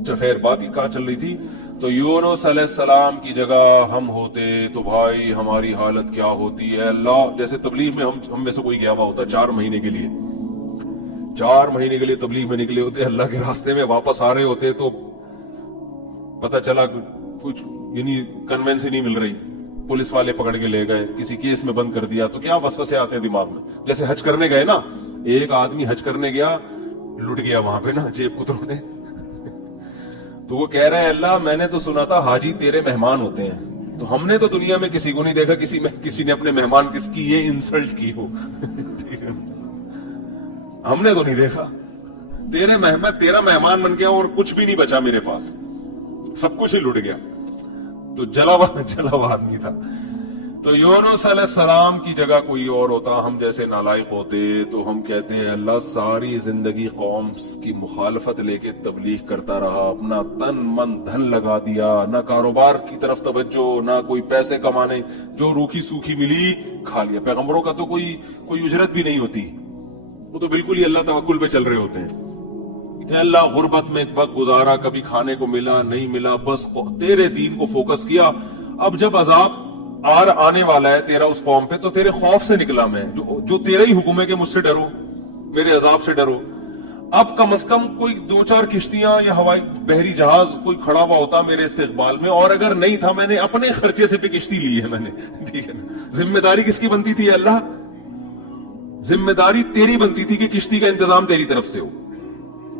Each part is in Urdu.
اچھا خیر، بات کہاں چل رہی تھی؟ تو یونس علیہ السلام کی جگہ ہم ہوتے تو بھائی ہماری حالت کیا ہوتی ہے اللہ۔ جیسے تبلیغ میں ہم میں سے کوئی گیا ہوا ہوتا 4 مہینے کے لیے، 4 مہینے کے لیے تبلیغ میں نکلے ہوتے، اللہ کے راستے میں واپس آ رہے ہوتے تو پتہ چلا کچھ یعنی کنوینس ہی نہیں مل رہی، پولیس والے پکڑ کے لے گئے، کسی کیس میں بند کر دیا، تو کیا وسوسے آتے ہیں دماغ میں۔ جیسے حج کرنے گئے نا، ایک آدمی حج کرنے گیا، لٹ گیا وہاں پہ نا جیب کتروں نے، تو وہ کہہ رہا ہے اللہ میں نے تو سنا تھا حاجی تیرے مہمان ہوتے ہیں، تو ہم نے تو دنیا میں کسی کو نہیں دیکھا کسی نے اپنے مہمان کس کی یہ انسلٹ کی ہو ہم نے تو نہیں دیکھا، تیرا مہمان بن گیا اور کچھ بھی نہیں بچا میرے پاس، سب کچھ ہی لٹ گیا۔ تو جلا ہوا آدمی تھا۔ تو یونس علیہ السلام کی جگہ کوئی اور ہوتا، ہم جیسے نالائق ہوتے تو ہم کہتے ہیں اللہ ساری زندگی قوم کی مخالفت لے کے تبلیغ کرتا رہا، اپنا تن من دھن لگا دیا، نہ کاروبار کی طرف توجہ، نہ کوئی پیسے کمانے، جو روکھی سوکھی ملی کھا لیا۔ پیغمبروں کا تو کوئی اجرت بھی نہیں ہوتی، وہ تو بالکل ہی اللہ توکل پہ چل رہے ہوتے ہیں۔ اللہ غربت میں ایک وقت گزارا، کبھی کھانے کو ملا نہیں ملا، بس تیرے دین کو فوکس کیا۔ اب جب عذاب آنے والا ہے تیرا اس قوم پہ، تو تیرے خوف سے نکلا میں، جو تیرا ہی حکم ہے کہ مجھ سے ڈرو، میرے عذاب سے ڈرو۔ اب کم از کم کوئی 2-4 کشتیاں یا ہوائی بحری جہاز کوئی کھڑا ہوا ہوتا میرے استقبال میں، اور اگر نہیں تھا میں نے اپنے خرچے سے بھی کشتی لی ہے میں نے، ٹھیک ہے نا۔ ذمہ داری کس کی بنتی تھی اللہ؟ ذمہ داری تیری بنتی تھی کہ کشتی کا انتظام تیری طرف سے ہو۔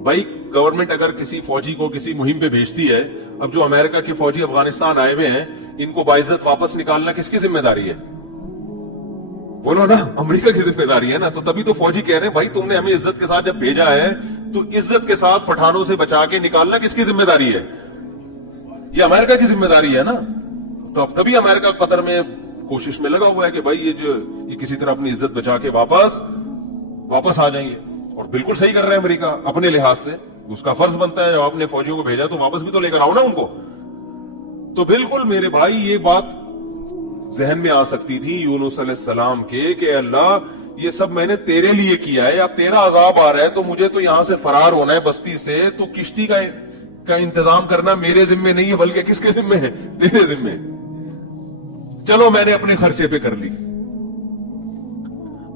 بھائی گورنمنٹ اگر کسی فوجی کو کسی مہم پہ بھیجتی ہے، اب جو امریکہ کے فوجی افغانستان آئے ہوئے ہیں ان کو باعزت واپس نکالنا کس کی ذمہ داری ہے؟ بولو نا، امریکہ کی ذمہ داری ہے نا۔ تو تبھی تو فوجی کہہ رہے ہیں بھائی تم نے ہمیں عزت کے ساتھ جب بھیجا ہے تو عزت کے ساتھ پٹھانوں سے بچا کے نکالنا کس کی ذمہ داری ہے؟ یہ امریکہ کی ذمہ داری ہے نا۔ تو اب تبھی امریکہ قطر میں کوشش میں لگا ہوا ہے کہ بھائی یہ کسی طرح اپنی عزت بچا کے واپس آ جائیں گے، اور بالکل صحیح کر رہے ہیں امریکہ اپنے لحاظ سے، اس کا فرض بنتا ہے جب آپ نے فوجیوں کو بھیجا تو واپس بھی تو لے کر آؤ نا ان کو۔ تو بالکل میرے بھائی یہ بات ذہن میں آ سکتی تھی یونس علیہ السلام کے کہ اللہ یہ سب میں نے تیرے لیے کیا ہے، اب تیرا عذاب آ رہا ہے تو مجھے تو یہاں سے فرار ہونا ہے بستی سے، تو کشتی کا انتظام کرنا میرے ذمے نہیں ہے بلکہ کس کے ذمے ہے؟ تیرے ذمے۔ چلو میں نے اپنے خرچے پہ کر لی۔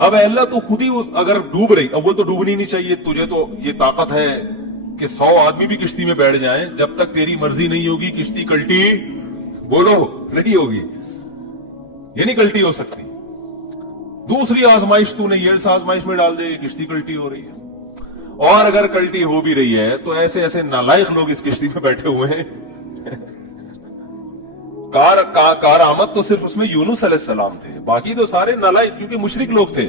اب اے اللہ تو خود ہی اگر ڈوب رہی، اول تو ڈوبنی نہیں چاہیے، تجھے تو یہ طاقت ہے کہ 100 آدمی بھی کشتی میں بیٹھ جائیں، جب تک تیری مرضی نہیں ہوگی کشتی کلٹی بولو نہیں ہوگی، یہ نہیں کلٹی ہو سکتی۔ دوسری آزمائش تو نے یہ آزمائش میں ڈال دے، کشتی کلٹی ہو رہی ہے، اور اگر کلٹی ہو بھی رہی ہے تو ایسے نالائق لوگ اس کشتی میں بیٹھے ہوئے ہیں۔ کار آمد تو صرف اس میں یونس علیہ السلام تھے، باقی تو سارے نالائق، کیونکہ مشرک لوگ تھے،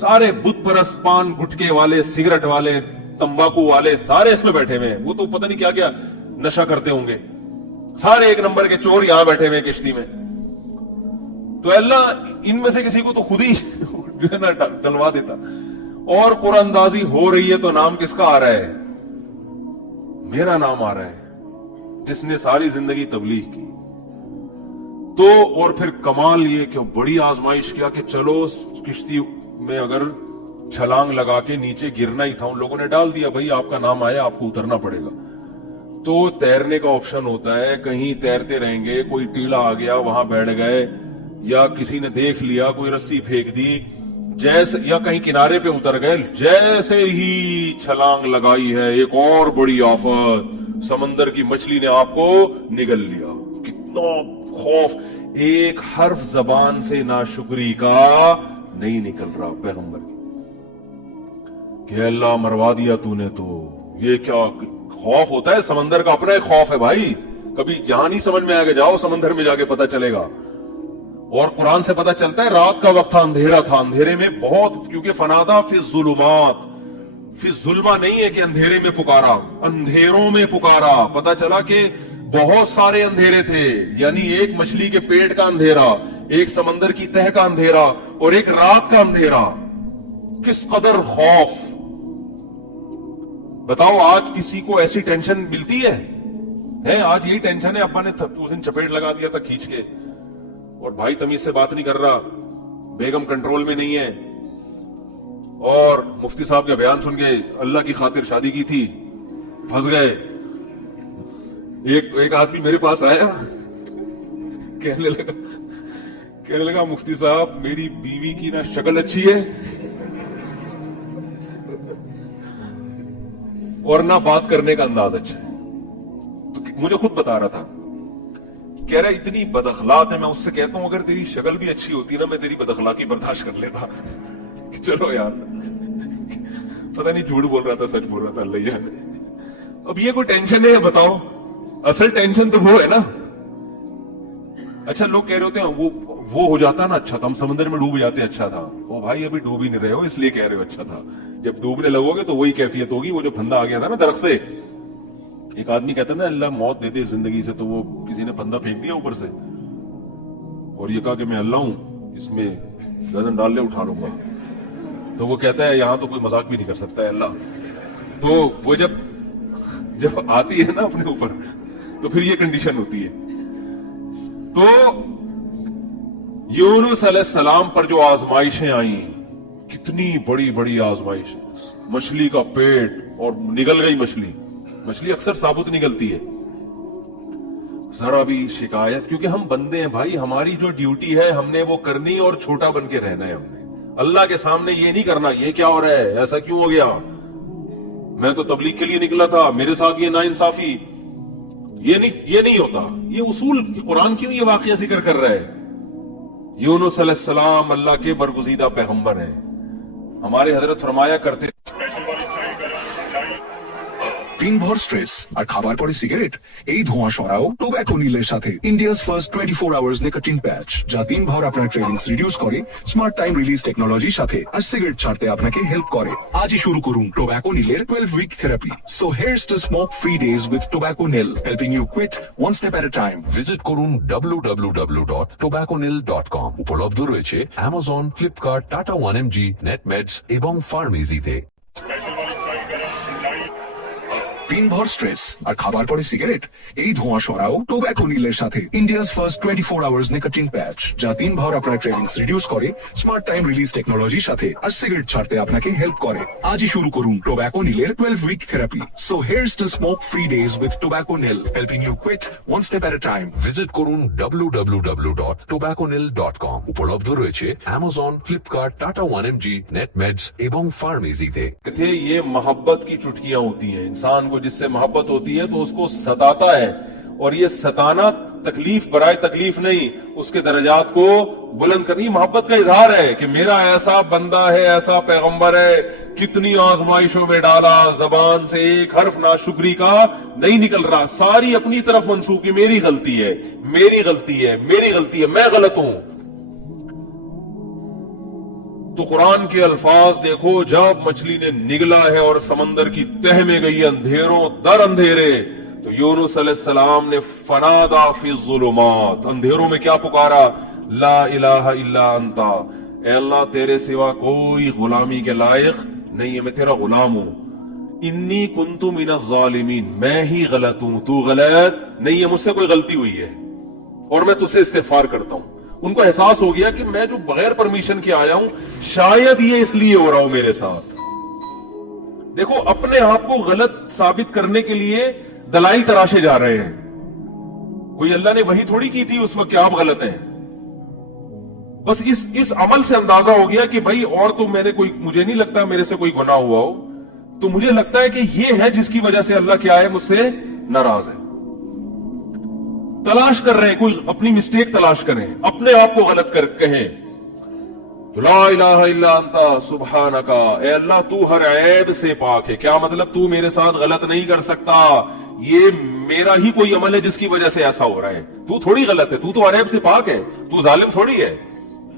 سارے بت پرست، پان گٹکے والے، سگریٹ والے، تمباکو والے، سارے اس میں بیٹھے ہوئے ہیں۔ وہ تو پتہ نہیں کیا کیا نشہ کرتے ہوں گے، سارے ایک نمبر کے چور یہاں بیٹھے ہوئے کشتی میں۔ تو اللہ ان میں سے کسی کو تو خود ہی جو ہے نا ڈلوا دیتا۔ اور قرآن اندازی ہو رہی ہے تو نام کس کا آ رہا ہے؟ میرا نام آ رہا ہے، جس نے ساری زندگی تبلیغ کی۔ تو اور پھر کمال یہ کہ بڑی آزمائش کیا کہ چلو کشتی میں اگر چھلانگ لگا کے نیچے گرنا ہی تھا، ان لوگوں نے ڈال دیا بھائی آپ کا نام آیا آپ کو اترنا پڑے گا۔ تو تیرنے کا آپشن ہوتا ہے، کہیں تیرتے رہیں گے، کوئی ٹیلا آ گیا وہاں بیٹھ گئے، یا کسی نے دیکھ لیا کوئی رسی پھینک دی، جیسے یا کہیں کنارے پہ اتر گئے، جیسے ہی چھلانگ لگائی ہے ایک اور بڑی آفت، سمندر کی مچھلی نے آپ کو نگل لیا۔ کتنا خوف، ایک حرف زبان سے ناشکری کا نہیں نکل رہا پیغمبر کہ اللہ مروا دیا تو نے، تو یہ کیا خوف ہوتا ہے؟ سمندر کا اپنا ایک خوف ہے بھائی، کبھی یہاں نہیں سمجھ میں آئے گا، جاؤ سمندر میں جا کے پتہ چلے گا۔ اور قرآن سے پتہ چلتا ہے رات کا وقت تھا، اندھیرا تھا، اندھیرے میں بہت، کیونکہ فنادا فی الظلمات، فی الظلمہ نہیں ہے کہ اندھیرے میں پکارا، اندھیروں میں پکارا۔ پتہ چلا کہ بہت سارے اندھیرے تھے، یعنی ایک مچھلی کے پیٹ کا اندھیرا، ایک سمندر کی تہ کا اندھیرا، اور ایک رات کا اندھیرا۔ کس قدر خوف! بتاؤ آج کسی کو ایسی ٹینشن ملتی ہے؟ آج یہی ٹینشن ہے، ابا نے اس دن چپیٹ لگا دیا تھا کھینچ کے، اور بھائی تمیز سے بات نہیں کر رہا، بیگم کنٹرول میں نہیں ہے, اور مفتی صاحب کا بیان سن کے اللہ کی خاطر شادی کی تھی, پھنس گئے. ایک آدمی میرے پاس آیا, کہنے لگا مفتی صاحب میری بیوی کی نہ شکل اچھی ہے اور نہ بات کرنے کا انداز اچھا ہے. تو مجھے خود بتا رہا تھا, کہہ رہا اتنی بد اخلاق ہے. میں اس سے کہتا ہوں اگر تیری شکل بھی اچھی ہوتی نا میں تیری بد اخلاقی برداشت کر لیتا. چلو یار, پتہ نہیں جھوٹ بول رہا تھا سچ بول رہا تھا, اللہ جانے. اب یہ کوئی ٹینشن ہے بتاؤ؟ اصل ٹینشن تو وہ ہے نا. اچھا لوگ کہہ رہے ہوتے ہیں وہ ہو جاتا نا اچھا تھا, ہم سمندر میں ڈوب جاتے اچھا تھا. او بھائی ابھی ڈوب ہی نہیں رہے ہو اس لیے کہہ رہے ہو اچھا تھا. جب ڈوبنے لگو گے تو وہی کیفیت ہوگی. وہ جو پھندا آ گیا تھا نا درخت سے, ایک آدمی کہتا نا اللہ موت دے دے زندگی سے, تو وہ کسی نے پھندا پھینک دیا اوپر سے اور یہ کہا کہ میں اللہ ہوں, اس میں گردن ڈال لے اٹھا لوں گا. تو وہ کہتا ہے یہاں تو کوئی مذاق بھی نہیں کر سکتا ہے اللہ. تو وہ جب آتی ہے نا اپنے اوپر تو پھر یہ کنڈیشن ہوتی ہے. تو یونس علیہ السلام پر جو آزمائشیں آئیں, کتنی بڑی بڑی آزمائش, مچھلی کا پیٹ اور نگل گئی مچھلی اکثر ثابت نکلتی ہے. ذرا بھی شکایت, کیونکہ ہم بندے ہیں بھائی, ہماری جو ڈیوٹی ہے ہم نے وہ کرنی اور چھوٹا بن کے رہنا ہے. ہم نے اللہ کے سامنے یہ نہیں کرنا یہ کیا ہو رہا ہے, ایسا کیوں ہو گیا, میں تو تبلیغ کے لیے نکلا تھا, میرے ساتھ یہ ناانصافی. یہ نہیں ہوتا. یہ اصول قرآن کیوں یہ واقعہ ذکر کر رہا ہے؟ یونس علیہ السلام اللہ کے برگزیدہ پیغمبر ہیں. ہمارے حضرت فرمایا کرتے দিনভর স্ট্রেস আর খাবার পরে সিগারেট, এই ধোঁয়া সরাও টোব্যাকো নীলের সাথে ইন্ডিয়াস ফার্স্ট 24 আওয়ার্স নিকোটিন প্যাচ, যা দিনভর আপনার ক্রেভিংস রিডিউস করে স্মার্ট টাইম রিলিজ টেকনোলজির সাথে আর সিগারেট ছাড়তে আপনাকে হেল্প করে. আজই শুরু করুন টোব্যাকো নীলের 12-week therapy. So here's to smoke free days with Tobacco Nil, helping you quit one step at a time. Visit করুন www.tobacconil.com. উপলব্ধ রয়েছে অ্যামাজন, ফ্লিপকার্ট, টাটা 1mg, নেটমেডস এবং ফার্মেসিতে. দিনভর স্ট্রেস আর খাবার পরে সিগারেট, এই ধোঁয়া সরাও টোব্যাকো নীলের সাথে ইন্ডিয়াস ফার্স্ট 24 আওয়ার্স নিকোটিন প্যাচ, যা দিনভর আপনার ক্রেভিংস রিডিউস করে স্মার্ট টাইম রিলিজ টেকনোলজির সাথে আর সিগারেট ছাড়তে আপনাকে হেল্প করে. আজই শুরু করুন টোব্যাকো নীলের 12-week therapy. So here's to smoke free days with Tobacco Nil, helping you quit one step at a time. Visit করুন www.tobacconil.com. উপলব্ধ রয়েছে অ্যামাজন, ফ্লিপকার্ট, টাটা 1mg, নেটমেডস এবং ফার্মেসিতে. تھے یہ محبت کی چٹکیاں ہوتی ہیں. انسان کو جس سے محبت ہوتی ہے تو اس کو ستاتا ہے, اور یہ ستانا تکلیف برائے تکلیف نہیں, اس کے درجات کو بلند کرنی محبت کا اظہار ہے کہ میرا ایسا بندہ ہے, ایسا پیغمبر ہے, کتنی آزمائشوں میں ڈالا, زبان سے ایک حرف ناشکری کا نہیں نکل رہا, ساری اپنی طرف منسوخ کی میری غلطی ہے, میری غلطی ہے, میری غلطی ہے, میں غلط ہوں. تو قرآن کے الفاظ دیکھو, جب مچھلی نے نگلا ہے اور سمندر کی تہ میں گئی اندھیروں در اندھیرے, تو یونس علیہ السلام نے فنادا فی الظلمات, اندھیروں میں کیا پکارا, لا الہ الا انت, اے اللہ تیرے سوا کوئی غلامی کے لائق نہیں ہے, میں تیرا غلام ہوں. انی کنت من الظالمین, میں ہی غلط ہوں, تو غلط نہیں ہے, مجھ سے کوئی غلطی ہوئی ہے اور میں تجھ سے استغفار کرتا ہوں. ان کو احساس ہو گیا کہ میں جو بغیر پرمیشن کے آیا ہوں, شاید یہ اس لیے ہو رہا ہوں میرے ساتھ. دیکھو اپنے آپ کو غلط ثابت کرنے کے لیے دلائل تراشے جا رہے ہیں. کوئی اللہ نے وہی تھوڑی کی تھی اس وقت کہ آپ غلط ہیں. بس اس عمل سے اندازہ ہو گیا کہ بھائی اور تو میں نے کوئی, مجھے نہیں لگتا میرے سے کوئی گناہ ہوا ہو, تو مجھے لگتا ہے کہ یہ ہے جس کی وجہ سے اللہ کیا ہے, مجھ سے ناراض ہے. تلاش کر رہے ہیں, کوئی اپنی مسٹیک تلاش کریں, اپنے آپ کو غلط کہیں تو لا الہ الا انت سبحانک, اے اللہ تو ہر عیب سے پاک ہے. کیا مطلب, تو میرے ساتھ غلط نہیں کر سکتا, یہ میرا ہی کوئی عمل ہے جس کی وجہ سے ایسا ہو رہا ہے. تو تھوڑی غلط ہے, تو ہر عیب سے پاک ہے, تو ظالم تھوڑی ہے,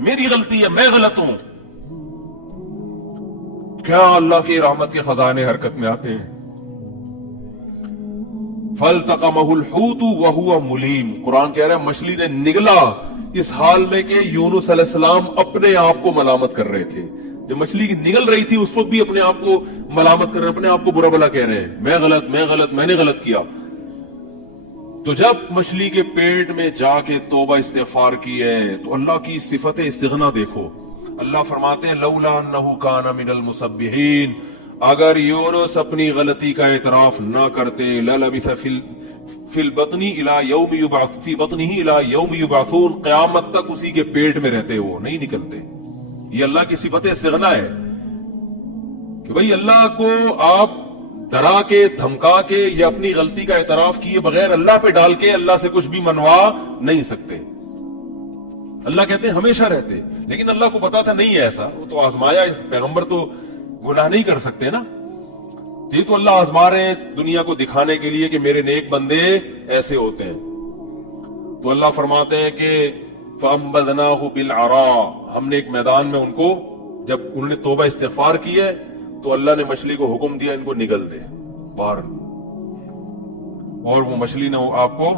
میری غلطی ہے, میں غلط ہوں. کیا اللہ کی رحمت کے خزانے حرکت میں آتے ہیں. فَالْتَقَمَهُ الْحُوتُ وَهُوَ مُلِيمٌ, قرآن کہہ رہا ہے مچھلی نے نگلا اس حال میں کہ یونس علیہ السلام اپنے آپ کو ملامت کر رہے تھے. جب مچھلی نگل رہی تھی اس وقت بھی اپنے آپ کو ملامت کر رہے ہیں, اپنے آپ کو برا بھلا کہہ رہے ہیں, میں غلط, میں نے غلط کیا. تو جب مچھلی کے پیٹ میں جا کے توبہ استغفار کی ہے تو اللہ کی صفت استغنا دیکھو, اللہ فرماتے ہیں لولا انہ کان من المسبحین، اگر یونس اپنی غلطی کا اعتراف نہ کرتے للبث فی البطن الی یوم یبعث فی بطنہ الی یوم یبعثون، قیامت تک اسی کے پیٹ میں رہتے، وہ نہیں نکلتے۔ یہ اللہ کی صفت استغنا ہے کہ بھئی اللہ کو آپ ڈرا کے دھمکا کے یا اپنی غلطی کا اعتراف کیے بغیر اللہ پہ ڈال کے اللہ سے کچھ بھی منوا نہیں سکتے۔ اللہ کہتے ہیں ہمیشہ رہتے، لیکن اللہ کو پتا تھا نہیں ہے ایسا، وہ تو آزمایا، پیغمبر تو گناہ نہیں کر سکتے نا، یہ تو اللہ آزما رہے ہیں دنیا کو دکھانے کے لیے کہ میرے نیک بندے ایسے ہوتے ہیں۔ تو اللہ فرماتے ہیں کہ فَأَنبَذْنَاهُ بِالْعَرَاءِ، ہم نے ایک میدان میں ان کو، جب انہوں نے توبہ استغفار کی ہے تو اللہ نے مچھلی کو حکم دیا ان کو نگل دے باہر، اور وہ مچھلی نے آپ کو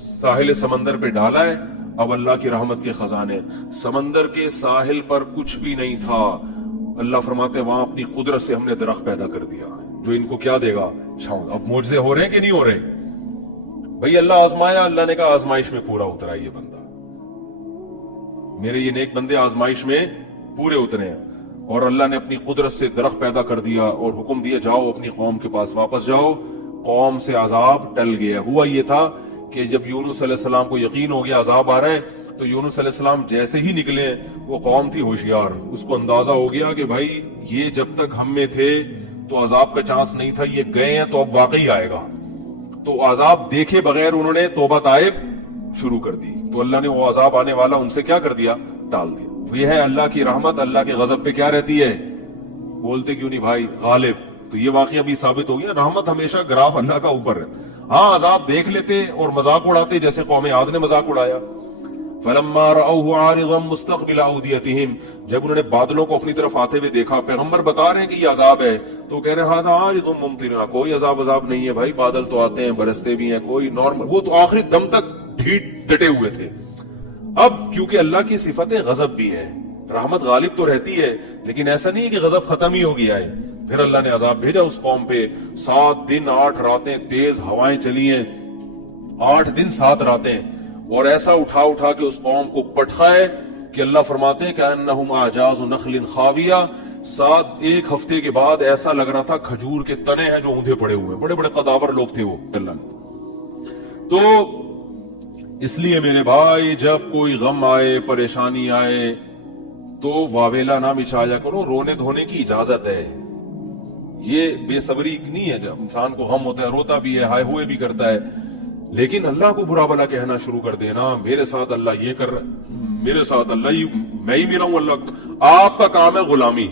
ساحل سمندر پہ ڈالا ہے۔ اب اللہ کی رحمت کے خزانے، سمندر کے ساحل پر کچھ بھی نہیں تھا، اللہ فرماتے ہیں وہاں اپنی قدرت سے ہم نے درخت پیدا کر دیا جو ان کو کیا دے گا، چھاؤں۔ اب معجزے ہو رہے ہیں کہ نہیں ہو رہے؟ بھئی اللہ آزمایا، اللہ نے کہا آزمائش میں پورا اترا یہ بندہ، میرے یہ نیک بندے آزمائش میں پورے اترے ہیں، اور اللہ نے اپنی قدرت سے درخت پیدا کر دیا اور حکم دیا جاؤ اپنی قوم کے پاس واپس جاؤ۔ قوم سے عذاب ٹل گیا۔ ہوا یہ تھا کہ جب یونس علیہ السلام کو یقین ہو گیا عذاب آ رہا ہے، تو یونس علیہ السلام جیسے ہی نکلے، وہ قوم تھی ہوشیار، اس کو اندازہ ہو گیا کہ بھائی یہ جب تک ہم میں تھے تو عذاب کا چانس نہیں تھا، یہ گئے ہیں تو اب واقعی آئے گا، تو عذاب دیکھے بغیر انہوں نے توبہ تائب شروع کر دی، تو اللہ نے وہ عذاب آنے والا ان سے کیا کر دیا، ٹال دیا۔ یہ ہے اللہ کی رحمت، اللہ کے غضب پہ کیا رہتی ہے، بولتے کیوں نہیں بھائی، غالب۔ تو یہ واقعہ بھی ثابت ہو گیا، رحمت ہمیشہ گراف اللہ کا اوپر ہے۔ ہاں عذاب دیکھ لیتے اور مذاق اڑاتے، جیسے قوم عاد نے مذاق اڑایا۔ فلما رأوه عارضا مستقبل اوديتهم، جب انہوں نے بادلوں کو اپنی طرف آتے ہوئے دیکھا، پیغمبر بتا رہے ہیں کہ یہ عذاب ہے، تو کہہ رہے ہیں هذا عارض ممطرنا، کوئی عذاب نہیں ہے بھائی، بادل تو آتے ہیں برستے بھی ہیں، کوئی نارمل۔ وہ تو آخری دم تک ڈٹے ہوئے تھے۔ اب کیونکہ اللہ کی صفت غضب بھی ہے، رحمت غالب تو رہتی ہے، لیکن ایسا نہیں ہے کہ غضب ختم ہی ہو گیا ہے، پھر اللہ نے عذاب بھیجا اس قوم پہ۔ 7 دن 8 راتیں تیز ہوائیں چلی ہیں، 8 دن 7 راتیں، اور ایسا اٹھا اٹھا کے اس قوم کو پٹخائے کہ اللہ فرماتے ہیں کہ انہم اعجاز نخل خاویہ، 1 ہفتے کے بعد ایسا لگ رہا تھا کھجور کے تنے ہیں جو اوندھے پڑے ہوئے، بڑے بڑے قداور لوگ تھے وہ۔ تو اس لیے میرے بھائی جب کوئی غم آئے، پریشانی آئے، تو واویلا نہ مچایا کرو، رونے دھونے کی اجازت ہے، یہ بے صبری نہیں ہے، جب انسان کو غم ہوتا ہے روتا بھی ہے، ہائے ہوئے بھی کرتا ہے، لیکن اللہ کو برا بلا کہنا شروع کر دینا، میرے ساتھ اللہ یہ کر رہا ہے، میرے ساتھ اللہ میں ہی میرا ہوں اللہ۔ آپ کا کام ہے غلامی،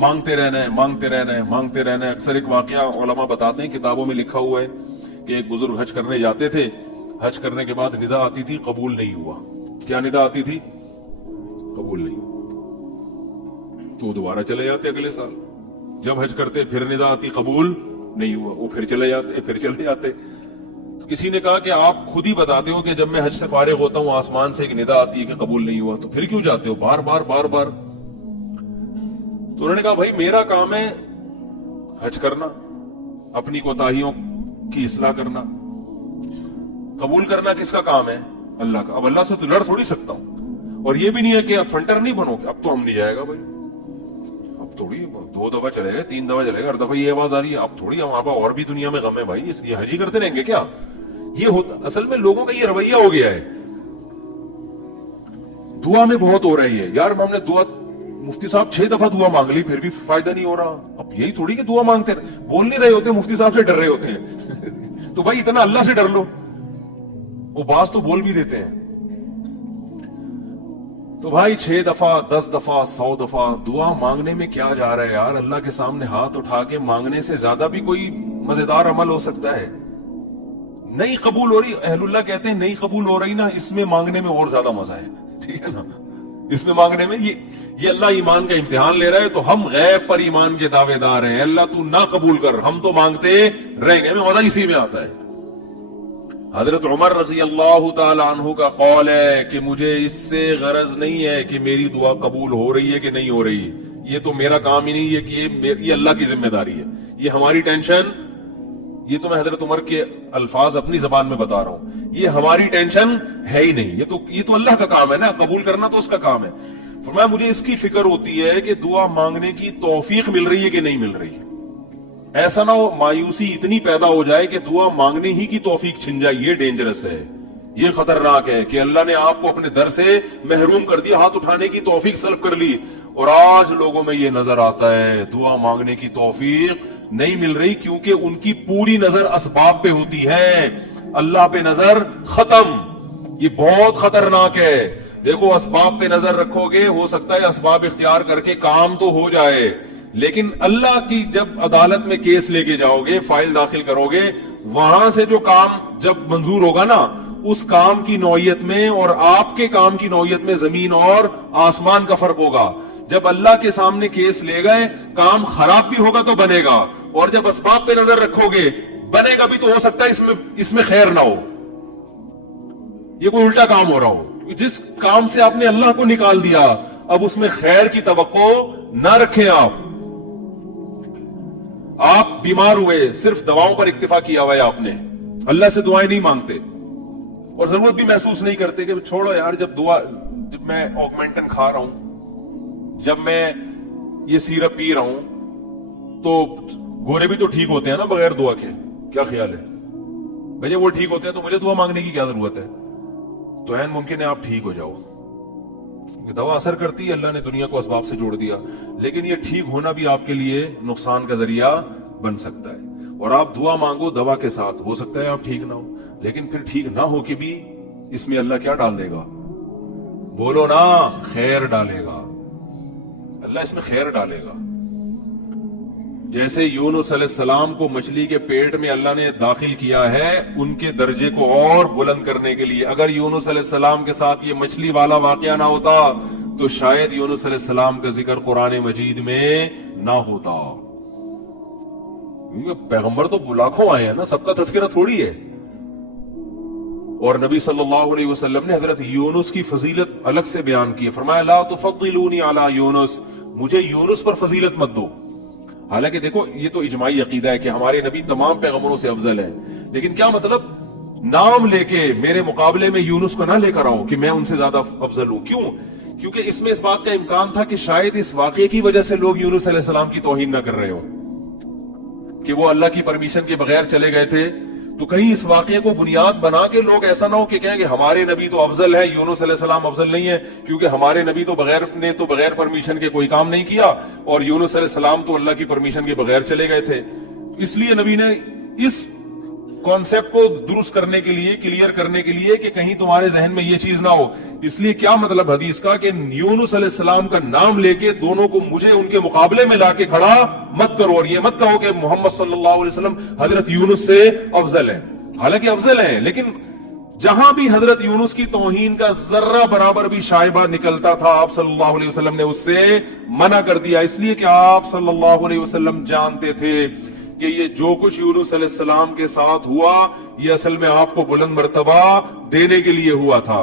مانگتے رہنا ہے، مانگتے رہنا ہے، مانگتے رہنا ہے۔ اکثر ایک واقعہ علماء بتاتے ہیں، کتابوں میں لکھا ہوا ہے کہ ایک بزرگ حج کرنے جاتے تھے، حج کرنے کے بعد ندا آتی تھی قبول نہیں ہوا۔ کیا ندا آتی تھی؟ قبول نہیں ہوا، تو دوبارہ چلے جاتے اگلے سال، جب حج کرتے پھر ندا آتی قبول نہیں ہوا، وہ پھر چلے جاتے، پھر چلے جاتے۔ تو کسی نے کہا کہ آپ خود ہی بتاتے ہو کہ جب میں حج سے فارغ ہوتا ہوں آسمان سے ایک ندا آتی ہے کہ قبول نہیں ہوا، تو پھر کیوں جاتے ہو بار بار بار بار؟ تو انہوں نے کہا بھائی میرا کام ہے حج کرنا، اپنی کوتاہیوں کی اصلاح کرنا، قبول کرنا کس کا کام ہے؟ اللہ کا۔ اب اللہ سے تو لڑ تھوڑی سکتا ہوں، اور یہ بھی نہیں ہے کہ اب فنٹر نہیں بنو گے، اب تو ہم نہیں جائے گا بھائی، اب تھوڑی 2 دفعہ چلے گا، 3 دفعہ چلے گا، ہر دفعہ یہ آواز آ رہی ہے اب تھوڑی ہمارے پاس اور بھی دنیا میں غم ہے بھائی، اس لیے حج ہی کرتے رہیں گے کیا؟ یہ ہوتا اصل میں لوگوں کا یہ رویہ ہو گیا ہے۔ دعا میں بہت ہو رہی ہے یار، ہم نے دعا، مفتی صاحب 6 دفعہ دعا مانگ لی پھر بھی فائدہ نہیں ہو رہا، اب یہی تھوڑی کہ دعا مانگتے بول نہیں رہے ہوتے، مفتی صاحب سے ڈر رہے ہوتے ہیں تو بھائی اتنا اللہ سے ڈر لو، وہ باز تو بول بھی دیتے ہیں۔ تو بھائی 6 دفعہ 10 دفعہ 100 دفعہ دعا مانگنے میں کیا جا رہا ہے یار؟ اللہ کے سامنے ہاتھ اٹھا کے مانگنے سے زیادہ بھی کوئی مزیدار عمل ہو سکتا ہے؟ نہیں قبول ہو رہی، اہل اللہ کہتے ہیں نہیں قبول ہو رہی نا، اس میں مانگنے میں اور زیادہ مزہ ہے، ٹھیک ہے نا؟ اس میں مانگنے میں یہ اللہ ایمان کا امتحان لے رہا ہے، تو ہم غیب پر ایمان کے دعوے دار ہیں، اللہ تو نہ قبول کر، ہم تو مانگتے رہیں گے، ہمیں مزہ اسی میں آتا ہے۔ حضرت عمر رضی اللہ تعالی عنہ کا قول ہے کہ مجھے اس سے غرض نہیں ہے کہ میری دعا قبول ہو رہی ہے کہ نہیں ہو رہی، یہ تو میرا کام ہی نہیں ہے، کہ یہ اللہ کی ذمہ داری ہے، یہ ہماری ٹینشن یہ تو میں حضرت عمر کے الفاظ اپنی زبان میں بتا رہا ہوں, یہ ہماری ٹینشن ہے ہی نہیں, یہ تو اللہ کا کام ہے نا, قبول کرنا تو اس کا کام ہے. فرمایا مجھے اس کی فکر ہوتی ہے کہ دعا مانگنے کی توفیق مل رہی ہے کہ نہیں مل رہی. ایسا نہ ہو مایوسی اتنی پیدا ہو جائے کہ دعا مانگنے ہی کی توفیق چھن جائے. یہ ڈینجرس ہے, یہ خطرناک ہے کہ اللہ نے آپ کو اپنے در سے محروم کر دیا, ہاتھ اٹھانے کی توفیق سلب کر لی, اور آج لوگوں میں یہ نظر آتا ہے دعا مانگنے کی توفیق نہیں مل رہی کیونکہ ان کی پوری نظر اسباب پہ ہوتی ہے, اللہ پہ نظر ختم. یہ بہت خطرناک ہے. دیکھو اسباب پہ نظر رکھو گے, ہو سکتا ہے اسباب اختیار کر کے کام تو ہو جائے, لیکن اللہ کی جب عدالت میں کیس لے کے جاؤ گے, فائل داخل کرو گے, وہاں سے جو کام جب منظور ہوگا نا, اس کام کی نوعیت میں اور آپ کے کام کی نوعیت میں زمین اور آسمان کا فرق ہوگا. جب اللہ کے سامنے کیس لے گئے, کام خراب بھی ہوگا تو بنے گا, اور جب اسباب پہ نظر رکھو گے بنے گا بھی تو ہو سکتا ہے اس میں خیر نہ ہو, یہ کوئی الٹا کام ہو رہا ہو. جس کام سے آپ نے اللہ کو نکال دیا, اب اس میں خیر کی توقع نہ رکھیں. آپ بیمار ہوئے, صرف دواؤں پر اکتفا کیا ہوا ہے آپ نے, اللہ سے دعائیں نہیں مانگتے اور ضرورت بھی محسوس نہیں کرتے کہ چھوڑو یار, جب میں آگمنٹن کھا رہا ہوں, جب میں یہ سیرپ پی رہا ہوں, تو گورے بھی تو ٹھیک ہوتے ہیں نا بغیر دعا کے. کیا خیال ہے بھائی, وہ ٹھیک ہوتے ہیں تو مجھے دعا مانگنے کی کیا ضرورت ہے؟ تو عین ممکن ہے آپ ٹھیک ہو جاؤ. دوا اثر کرتی ہے, اللہ نے دنیا کو اسباب سے جوڑ دیا, لیکن یہ ٹھیک ہونا بھی آپ کے لیے نقصان کا ذریعہ بن سکتا ہے. اور آپ دعا مانگو دوا کے ساتھ, ہو سکتا ہے آپ ٹھیک نہ ہو, لیکن پھر ٹھیک نہ ہو کے بھی اس میں اللہ کیا ڈال دے گا؟ بولو نا, خیر ڈالے گا. اللہ اس میں خیر ڈالے گا. جیسے یونس علیہ السلام کو مچھلی کے پیٹ میں اللہ نے داخل کیا ہے ان کے درجے کو اور بلند کرنے کے لیے. اگر یونس علیہ السلام کے ساتھ یہ مچھلی والا واقعہ نہ ہوتا تو شاید یونس علیہ السلام کا ذکر قرآن مجید میں نہ ہوتا. پیغمبر تو لاکھوں آئے ہیں نا, سب کا تذکرہ تھوڑی ہے. اور نبی صلی اللہ علیہ وسلم نے حضرت یونس کی فضیلت الگ سے بیان کی ہے. فرمایا لا تفضلونی علی یونس, مجھے یونس پر فضیلت مت دو. حالانکہ دیکھو یہ تو اجماعی عقیدہ ہے کہ ہمارے نبی تمام پیغمبروں سے افضل ہے, لیکن کیا مطلب نام لے کے میرے مقابلے میں یونس کو نہ لے کر آؤ کہ میں ان سے زیادہ افضل ہوں. کیوں؟ کیونکہ اس میں اس بات کا امکان تھا کہ شاید اس واقعے کی وجہ سے لوگ یونس علیہ السلام کی توہین نہ کر رہے ہوں کہ وہ اللہ کی پرمیشن کے بغیر چلے گئے تھے. تو کہیں اس واقعے کو بنیاد بنا کے لوگ ایسا نہ ہو کہ کہیں کہ ہمارے نبی تو افضل ہے, یونس علیہ السلام افضل نہیں ہے, کیونکہ ہمارے نبی تو بغیر پرمیشن کے کوئی کام نہیں کیا, اور یونس علیہ السلام تو اللہ کی پرمیشن کے بغیر چلے گئے تھے. اس لیے نبی نے اس کانسیپٹ کو درست کرنے کے لیے, کلیئر کرنے کے لیے کہ کہیں تمہارے ذہن میں یہ چیز نہ ہو, اس لیے کیا مطلب حدیث کا کہ یونس علیہ السلام کا نام لے کے دونوں کو مجھے ان کے مقابلے میں لا کے کھڑا مت کرو, اور یہ مت کہو کہ محمد صلی اللہ علیہ وسلم حضرت یونس سے افضل ہیں. حالانکہ افضل ہیں, لیکن جہاں بھی حضرت یونس کی توہین کا ذرہ برابر بھی شائبہ نکلتا تھا آپ صلی اللہ علیہ وسلم نے اس سے منع کر دیا. اس لیے کہ آپ صلی اللہ علیہ وسلم جانتے تھے کہ یہ جو کچھ یونس علیہ السلام کے ساتھ ہوا یہ اصل میں آپ کو بلند مرتبہ دینے کے لیے ہوا تھا,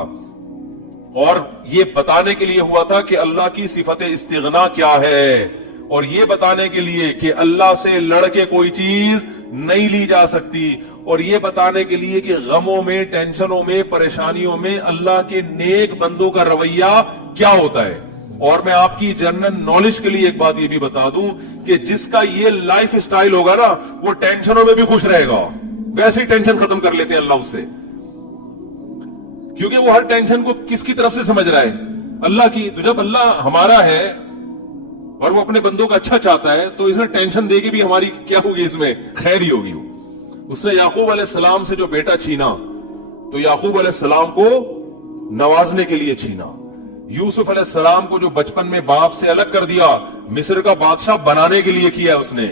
اور یہ بتانے کے لیے ہوا تھا کہ اللہ کی صفت استغنا کیا ہے, اور یہ بتانے کے لیے کہ اللہ سے لڑ کے کوئی چیز نہیں لی جا سکتی, اور یہ بتانے کے لیے کہ غموں میں, ٹینشنوں میں, پریشانیوں میں اللہ کے نیک بندوں کا رویہ کیا ہوتا ہے. اور میں آپ کی جنرل نالج کے لیے ایک بات یہ بھی بتا دوں کہ جس کا یہ لائف سٹائل ہوگا نا وہ ٹینشنوں میں بھی خوش رہے گا. ویسے ہی ٹینشن ختم کر لیتے ہیں اللہ اس سے, کیونکہ وہ ہر ٹینشن کو کس کی طرف سے سمجھ رہا ہے؟ اللہ کی. تو جب اللہ ہمارا ہے اور وہ اپنے بندوں کا اچھا چاہتا ہے تو اس میں ٹینشن دے کے بھی ہماری کیا ہوگی, اس میں خیر ہی ہوگی. اس سے یعقوب علیہ السلام سے جو بیٹا چھینا تو یعقوب علیہ السلام کو نوازنے کے لیے چھینا. یوسف علیہ السلام کو جو بچپن میں باپ سے الگ کر دیا مصر کا بادشاہ بنانے کے لیے کیا اس نے,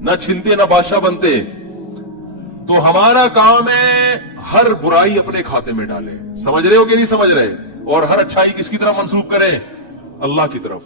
نہ چھنتے نہ بادشاہ بنتے. تو ہمارا کام ہے ہر برائی اپنے کھاتے میں ڈالے. سمجھ رہے ہو کہ نہیں سمجھ رہے؟ اور ہر اچھائی کس کی طرف منسوب کریں؟ اللہ کی طرف.